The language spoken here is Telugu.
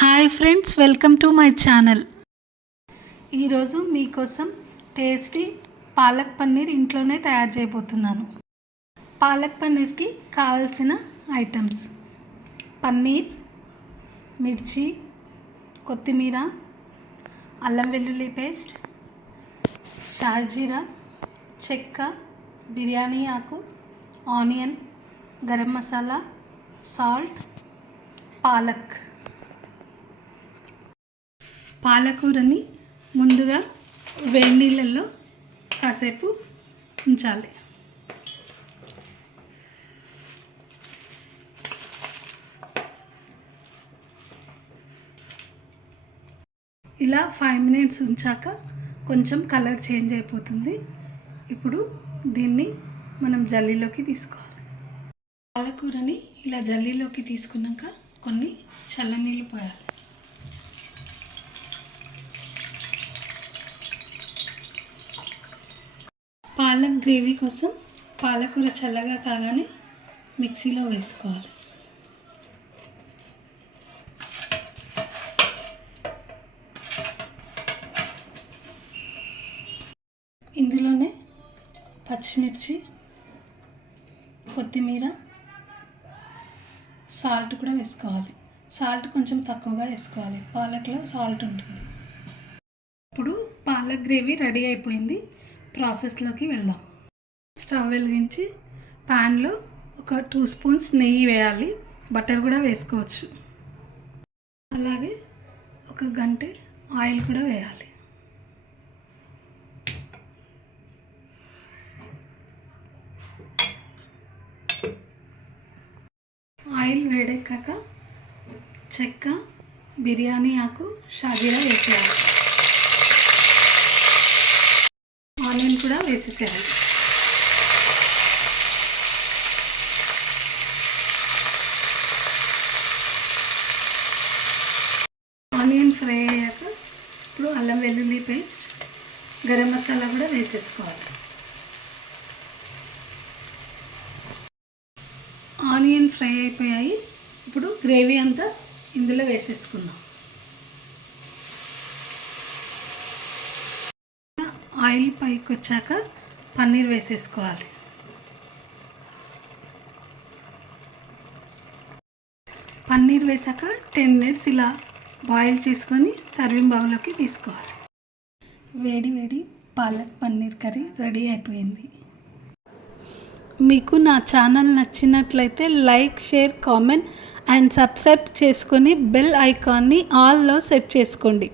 Hi friends, welcome to my channel. ఈరోజు మీకోసం టేస్టీ పాలక్ పన్నీర్ ఇంట్లోనే తయారు చేయబోతున్నాను. పాలక్ పన్నీర్కి కావాల్సిన ఐటమ్స్: పన్నీర్, మిర్చి, కొత్తిమీర, అల్లం వెల్లుల్లి పేస్ట్, షాజీరా, చెక్క, బిర్యానీ ఆకు, ఆనియన్, గరం మసాలా, సాల్ట్, పాలక్. పాలకూరని ముందుగా వేడి నీళ్ళల్లో కాసేపు ఉంచాలి. ఇలా 5 minutes ఉంచాక కొంచెం కలర్ చేంజ్ అయిపోతుంది. ఇప్పుడు దీన్ని మనం జల్లీలోకి తీసుకోవాలి. పాలకూరని ఇలా జల్లీలోకి తీసుకున్నాక కొన్ని చల్లనీళ్ళు పోయాలి. పాలక్ గ్రేవీ కోసం పాలకూర చల్లగా కాగానే మిక్సీలో వేసుకోవాలి. ఇందులోనే పచ్చిమిర్చి, కొత్తిమీర, సాల్ట్ కూడా వేసుకోవాలి. సాల్ట్ కొంచెం తక్కువగా వేసుకోవాలి, పాలక్లో సాల్ట్ ఉంటుంది. ఇప్పుడు పాలక్ గ్రేవీ రెడీ అయిపోయింది. ప్రాసెస్లోకి వెళ్దాం. స్టవ్ వెలిగించి ప్యాన్లో ఒక 2 spoons నెయ్యి వేయాలి. బటర్ కూడా వేసుకోవచ్చు. అలాగే ఒక గంటె ఆయిల్ కూడా వేయాలి. ఆయిల్ వేడెక్కాక చెక్క, బిర్యానీ ఆకు, షాజీరా వేసేయాలి. ఆనియన్ కూడా వేసేసేయాలి. ఆనియన్ ఫ్రై అయ్యాక ఇప్పుడు అల్లం వెల్లుల్లి పేస్ట్, గరం మసాలా కూడా వేసేసుకోవాలి. ఆనియన్ ఫ్రై అయిపోయాయి. ఇప్పుడు గ్రేవీ అంతా ఇందులో వేసేసుకుందాం. ఆయిల్ పైకి వచ్చాక పన్నీర్ వేసేసుకోవాలి. పన్నీర్ వేసాక 10 minutes ఇలా బాయిల్ చేసుకొని సర్వింగ్ బౌల్లోకి తీసుకోవాలి. వేడి వేడి పాలక్ పన్నీర్ కర్రీ రెడీ అయిపోయింది. మీకు నా ఛానల్ నచ్చినట్లయితే like, share, comment and subscribe చేసుకొని బెల్ ఐకాన్ని ఆల్లో సెట్ చేసుకోండి.